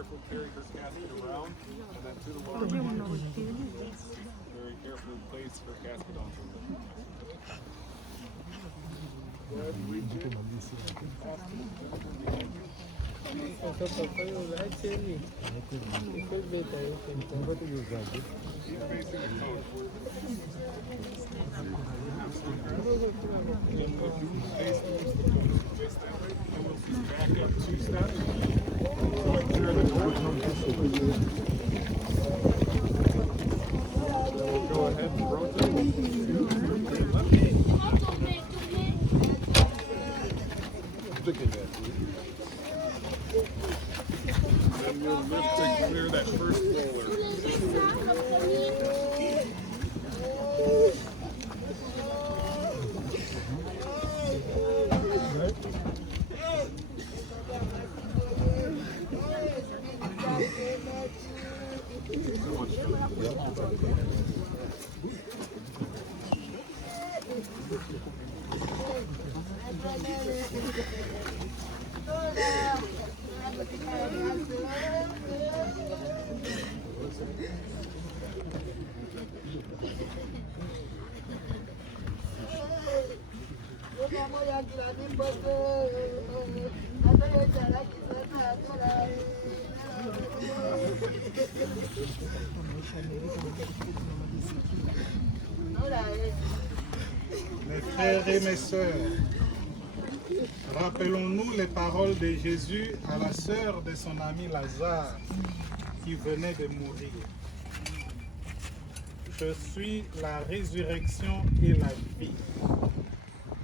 carefully carry her casket around, and then to the Lord, very carefully place her casket onto her. Back up 2 steps. Going through the door. Go ahead and rotate. Then you'll lift to clear that first roller. Mes frères et mes sœurs, rappelons-nous les paroles de Jésus à la sœur de son ami Lazare qui venait de mourir. Je suis la résurrection et la vie.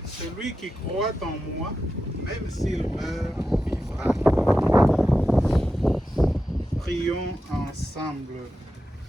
Celui qui croit en moi, même s'il meurt, vivra. Prions ensemble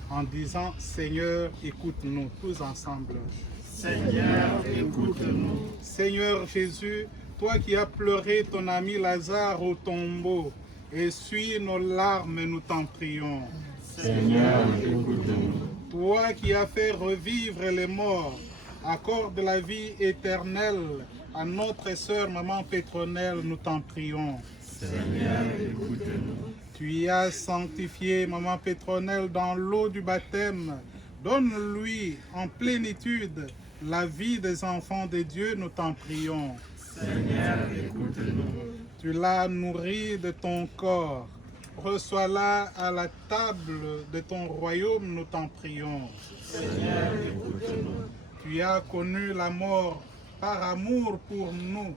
en disant Seigneur, écoute-nous tous ensemble. Seigneur, écoute-nous. Seigneur Jésus, toi qui as pleuré ton ami Lazare au tombeau, essuie nos larmes, nous t'en prions. Seigneur, écoute-nous. Toi qui as fait revivre les morts, accorde la vie éternelle à notre sœur maman Pétronelle, nous t'en prions. Seigneur, écoute-nous. Tu y as sanctifié maman Pétronelle dans l'eau du baptême. Donne-lui en plénitude la vie des enfants de Dieu, nous t'en prions. Seigneur, écoute-nous. Tu l'as nourrie de ton corps. Reçois-la à la table de ton royaume, nous t'en prions. Seigneur, écoute-nous. Tu as connu la mort par amour pour nous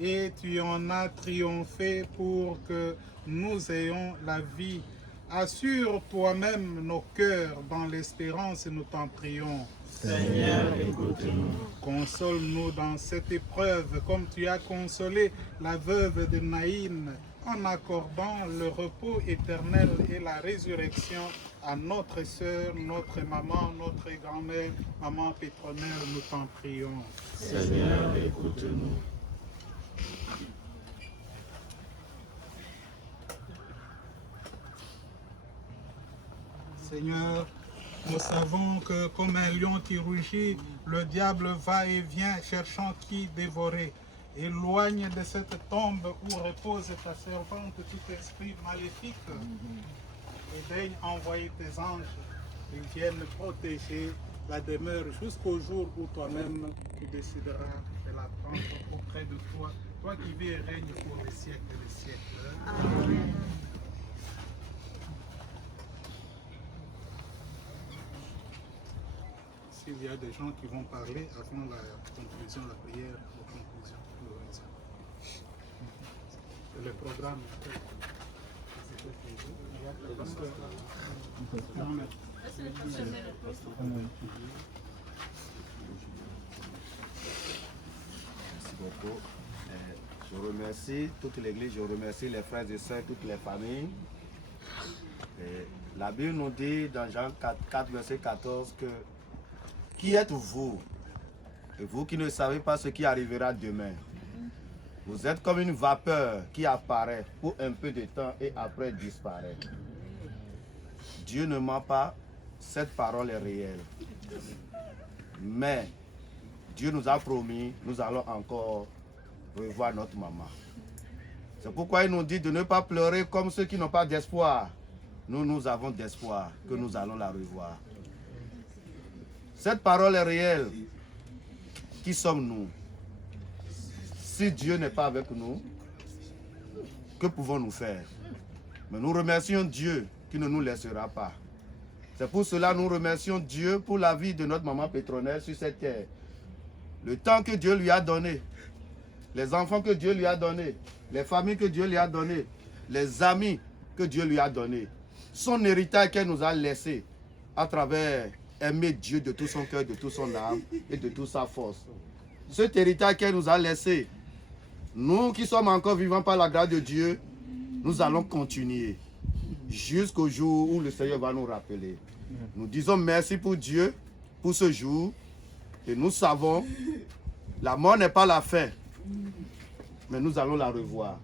et tu en as triomphé pour que nous ayons la vie. Assure toi-même nos cœurs dans l'espérance, nous t'en prions. Seigneur, écoute-nous. Console-nous dans cette épreuve comme tu as consolé la veuve de Naïn en accordant le repos éternel et la résurrection à notre sœur, notre maman, notre grand-mère, maman Pétronelle, nous t'en prions. Seigneur, écoute-nous. Seigneur, nous savons que comme un lion qui rugit, le diable va et vient cherchant qui dévorer. Éloigne de cette tombe où repose ta servante tout esprit maléfique et daigne envoyer tes anges. Ils viennent protéger la demeure jusqu'au jour où toi-même tu décideras de la prendre auprès de toi, toi qui vis et règnes pour les siècles et les siècles. Amen. S'il y a des gens qui vont parler avant la conclusion, la prière de conclusion. Le programme. Merci beaucoup. Je remercie toute l'église, je remercie les frères et sœurs, toutes les familles. La Bible nous dit dans Jean 4, verset 14 que qui êtes-vous? Et vous qui ne savez pas ce qui arrivera demain. Vous êtes comme une vapeur qui apparaît pour un peu de temps et après disparaît. Dieu ne ment pas, cette parole est réelle. Mais Dieu nous a promis, nous allons encore revoir notre maman. C'est pourquoi il nous dit de ne pas pleurer comme ceux qui n'ont pas d'espoir. Nous, nous avons d'espoir que nous allons la revoir. Cette parole est réelle. Qui sommes-nous? Si Dieu n'est pas avec nous, que pouvons-nous faire? Mais nous remercions Dieu qui ne nous laissera pas. C'est pour cela que nous remercions Dieu pour la vie de notre maman Pétronelle sur cette terre. Le temps que Dieu lui a donné, les enfants que Dieu lui a donnés, les familles que Dieu lui a données, les amis que Dieu lui a donnés, son héritage qu'elle nous a laissé à travers aimer Dieu de tout son cœur, de toute son âme et de toute sa force. Cet héritage qu'elle nous a laissé, nous qui sommes encore vivants par la grâce de Dieu, nous allons continuer jusqu'au jour où le Seigneur va nous rappeler. Nous disons merci pour Dieu, pour ce jour, et nous savons, la mort n'est pas la fin, mais nous allons la revoir.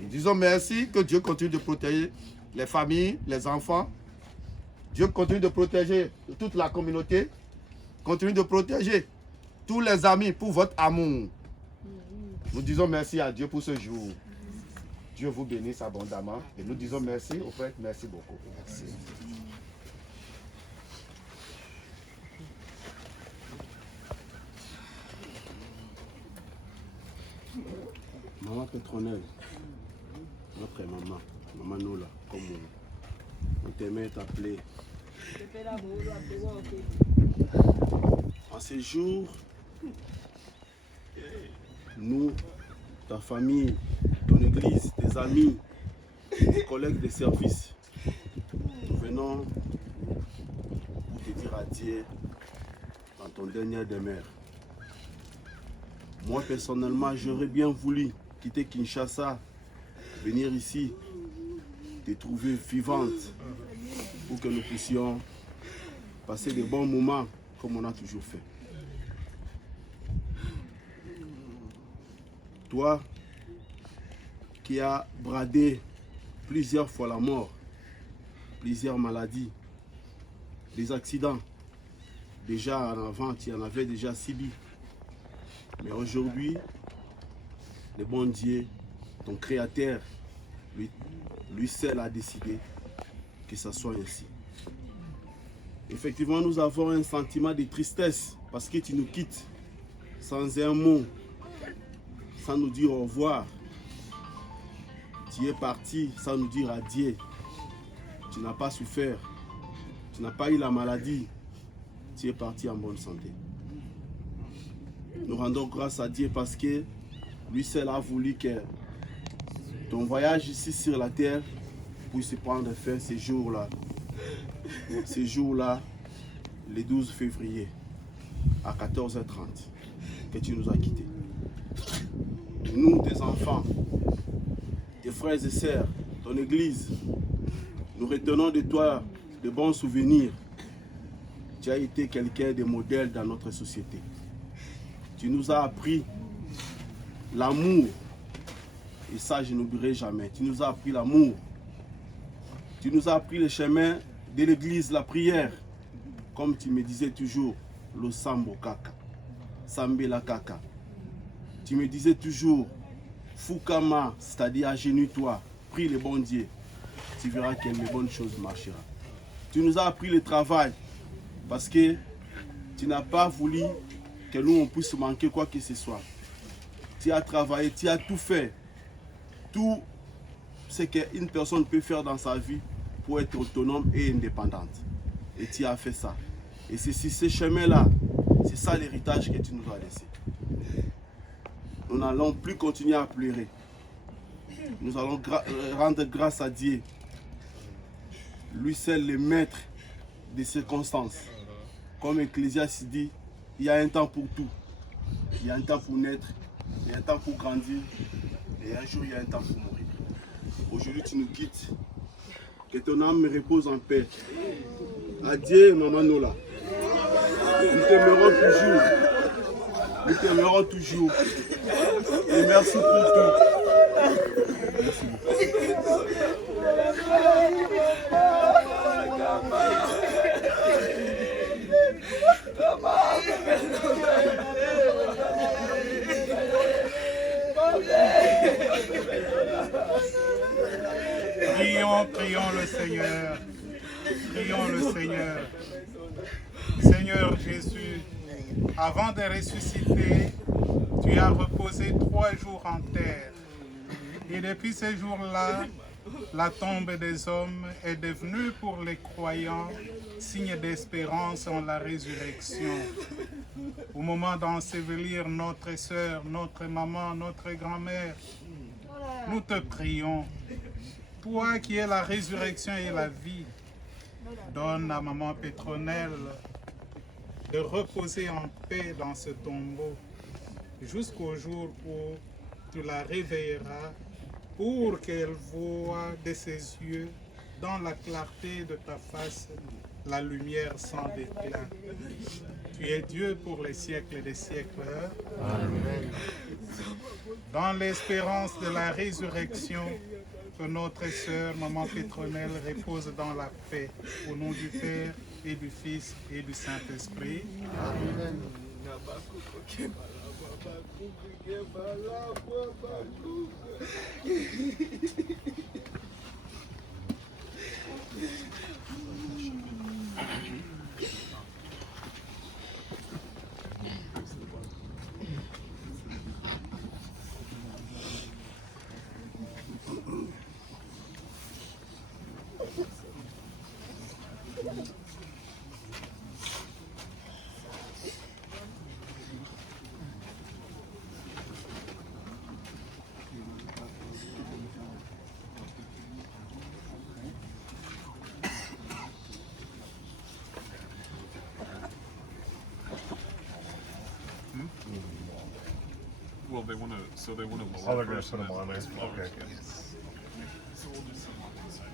Nous disons merci, que Dieu continue de protéger les familles, les enfants. Dieu continue de protéger toute la communauté, continue de protéger tous les amis pour votre amour. Nous disons merci à Dieu pour ce jour. Dieu vous bénisse abondamment. Et nous disons merci au frère. Merci beaucoup. Merci. Maman Pétronelle, notre maman, maman Nola, comme on t'aimait t'appeler. En ces jours, nous, ta famille, ton église, tes amis, tes collègues de service, nous venons pour te dire adieu dans ton dernier demeure. Moi, personnellement, j'aurais bien voulu quitter Kinshasa, venir ici, te trouver vivante pour que nous puissions passer de bons moments comme on a toujours fait. Toi qui as bradé plusieurs fois la mort, plusieurs maladies, des accidents, déjà en avant, tu en avais déjà subi. Mais aujourd'hui, le bon Dieu, ton Créateur, lui seul a décidé que ça soit ainsi. Effectivement, nous avons un sentiment de tristesse parce que tu nous quittes sans un mot, sans nous dire au revoir. Tu es parti sans nous dire adieu. Tu n'as pas souffert, tu n'as pas eu la maladie, tu es parti en bonne santé. Nous rendons grâce à Dieu parce que lui seul a voulu que ton voyage ici sur la terre puisse prendre fin ces jours-là. Ces jours-là, le 12 février, à 14h30, que tu nous as quittés. Nous, tes enfants, tes frères et sœurs, ton église, nous retenons de toi de bons souvenirs. Tu as été quelqu'un de modèle dans notre société. Tu nous as appris l'amour, et ça je n'oublierai jamais. Tu nous as appris l'amour. Tu nous as appris le chemin de l'église, la prière. Comme tu me disais toujours, le sambo kaka, sambela kaka. Tu me disais toujours, Fukama, c'est-à-dire agenouille-toi, prie le bon Dieu. Tu verras que les bonnes choses marcheront. Tu nous as appris le travail, parce que tu n'as pas voulu que nous on puisse manquer quoi que ce soit. Tu as travaillé, tu as tout fait. Tout ce qu'une personne peut faire dans sa vie pour être autonome et indépendante. Et tu as fait ça. Et c'est ce chemin-là, c'est ça l'héritage que tu nous as laissé. Nous n'allons plus continuer à pleurer. Nous allons rendre grâce à Dieu. Lui seul le maître des circonstances. Comme Ecclésiaste dit, il y a un temps pour tout. Il y a un temps pour naître, il y a un temps pour grandir, et un jour il y a un temps pour mourir. Aujourd'hui tu nous quittes. Que ton âme repose en paix. Adieu, maman Nola. Nous t'aimerons toujours. Nous t'aimerons toujours. Et merci pour tout. Merci beaucoup. Prions le Seigneur. Prions le Seigneur. Seigneur Jésus, avant de ressusciter, tu as reposé 3 jours en terre. Et depuis ces jours-là, la tombe des hommes est devenue pour les croyants signe d'espérance en la résurrection. Au moment d'ensevelir notre sœur, notre maman, notre grand-mère, nous te prions. Toi qui es la résurrection et la vie, donne à maman Pétronelle de reposer en paix dans ce tombeau jusqu'au jour où tu la réveilleras pour qu'elle voie de ses yeux dans la clarté de ta face la lumière sans déclin. Tu es Dieu pour les siècles des siècles. Amen. Dans l'espérance de la résurrection, que notre sœur, maman Pétronelle, repose dans la paix. Au nom du Père et du Fils et du Saint-Esprit. Amen. Well, they want to. So they want to lower. Oh, they're gonna first put and them on then there. lower. Okay. Yeah. So we'll just set them on one side.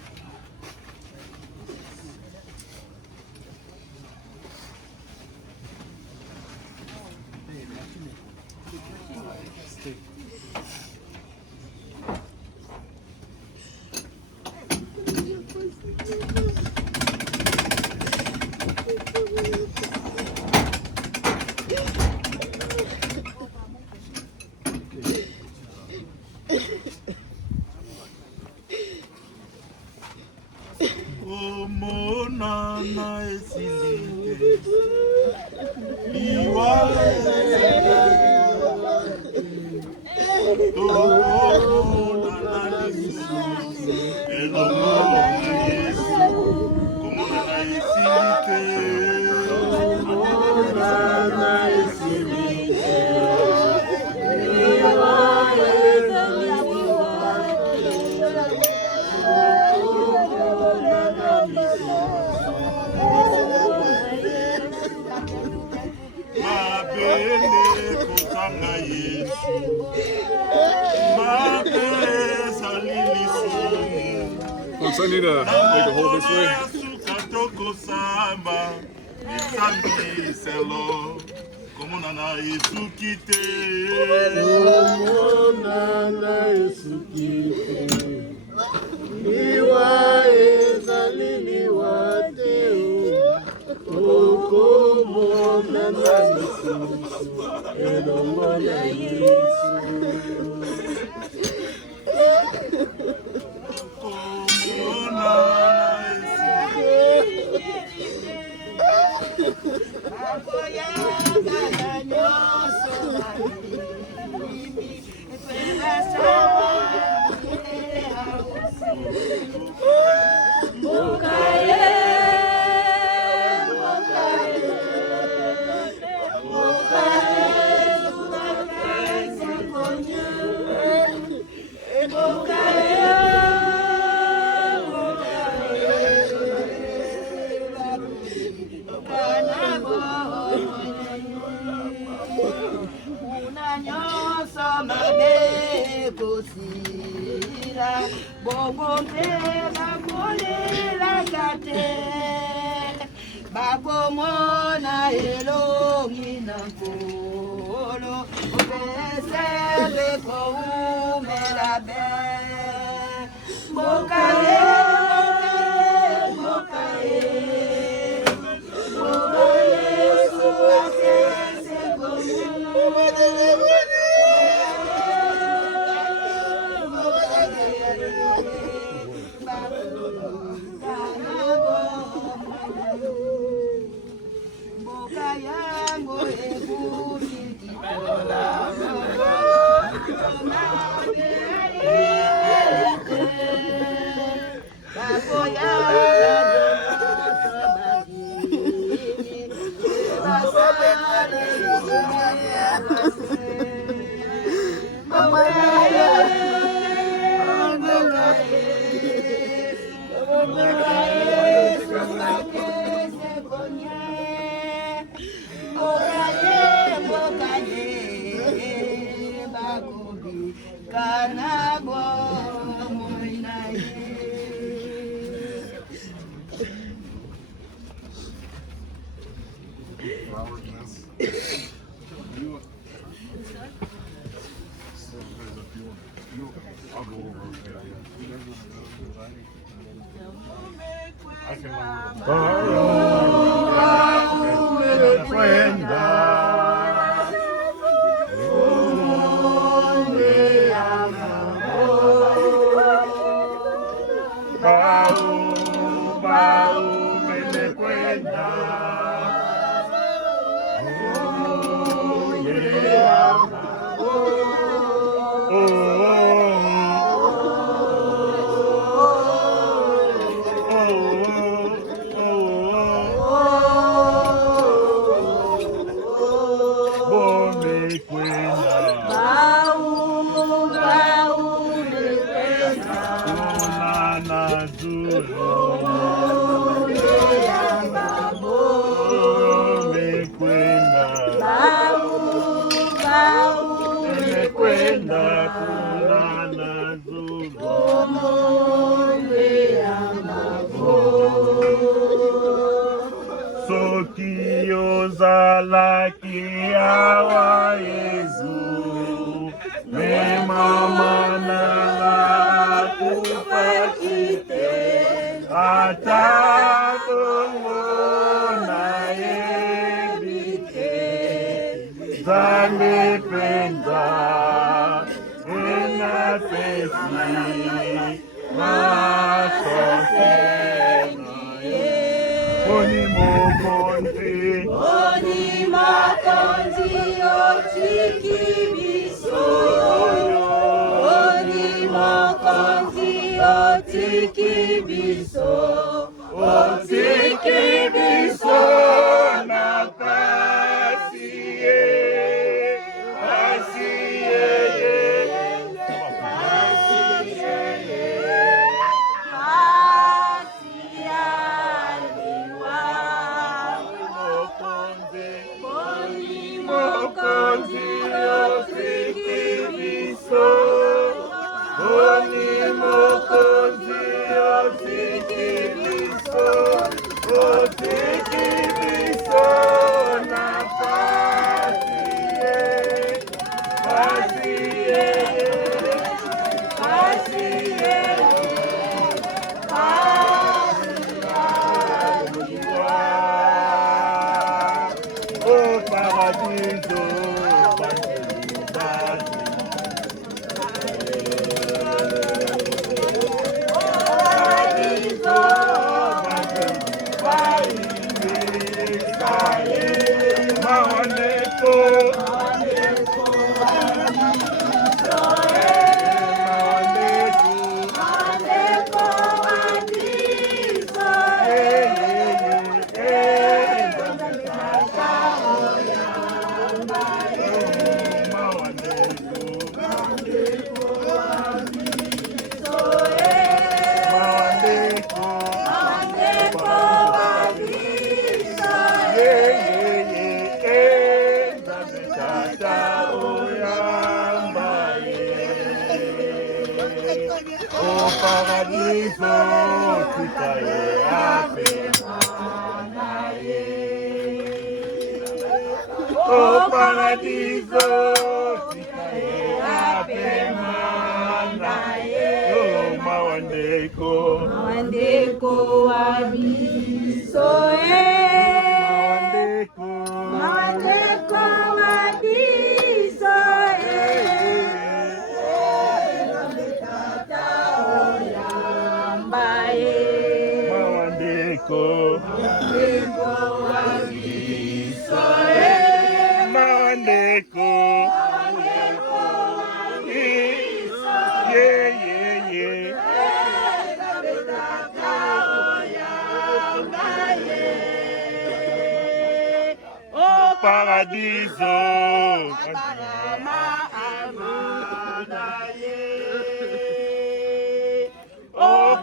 Folks, I need to make a hole this way.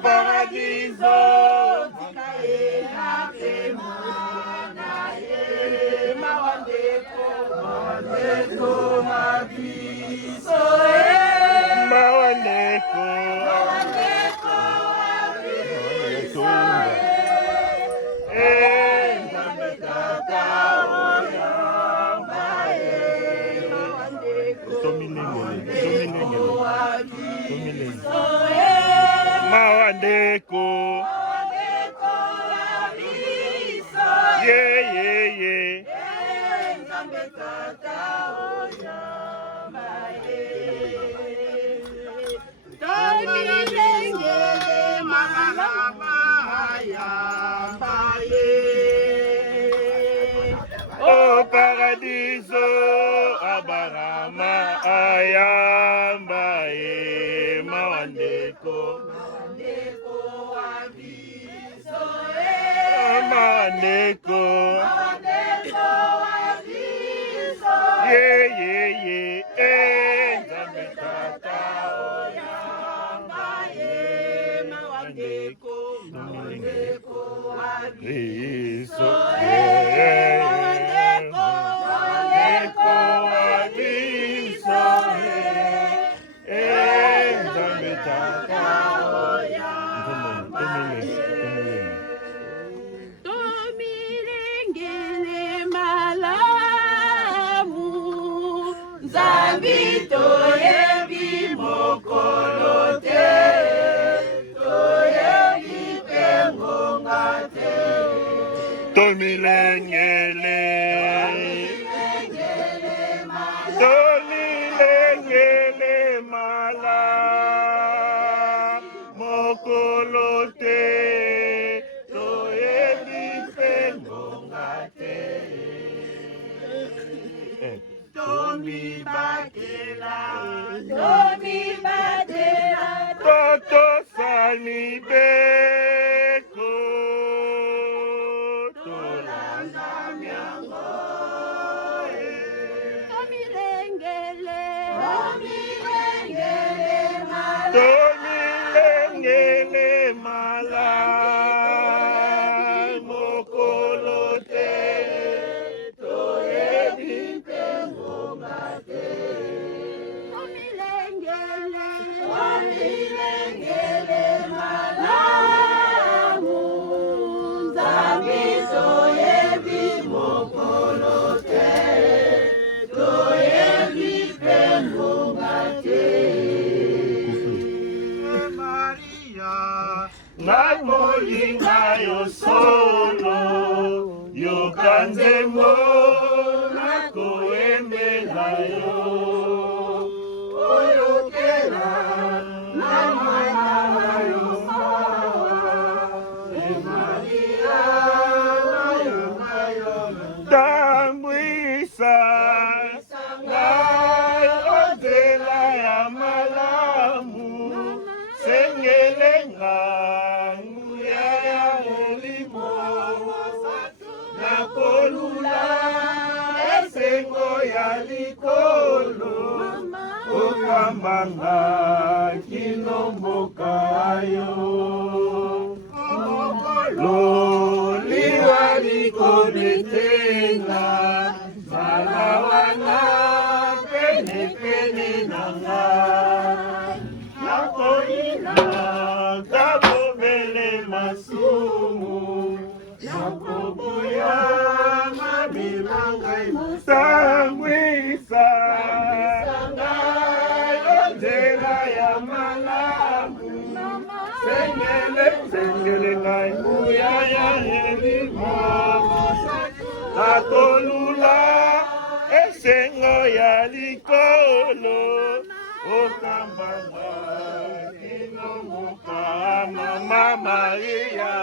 Paradiso, Oh paradiso abarama ayamba e mawandeko mawandeko ye nzambe tata oyamba e mawandeko Kristo Tomilengele mala mokolote toyebi pengongate tomibakela toto salibeko tolanda miango Tomilengele mala mokolote toyebi pengongate Tomilengele mala munzambi toyebi mokolote toyebi pengongate Namolinga yo solo yo kanzembo nakoembela yo oyokela na mwana yo Maria tambwisa ngai onzela ya malamu sengelenga kolula esengo ya likolo okambanga kinomboka yo loliwa likodetenga malawana penepene nanga nakoina kabobele masumu nakoboya Sangwisa ngai ya malamu sengele ngai muya ya elimo atolula esengo ya likolo okambanga kinomoka mama Maria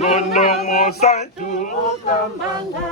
Nono mo santu okambanga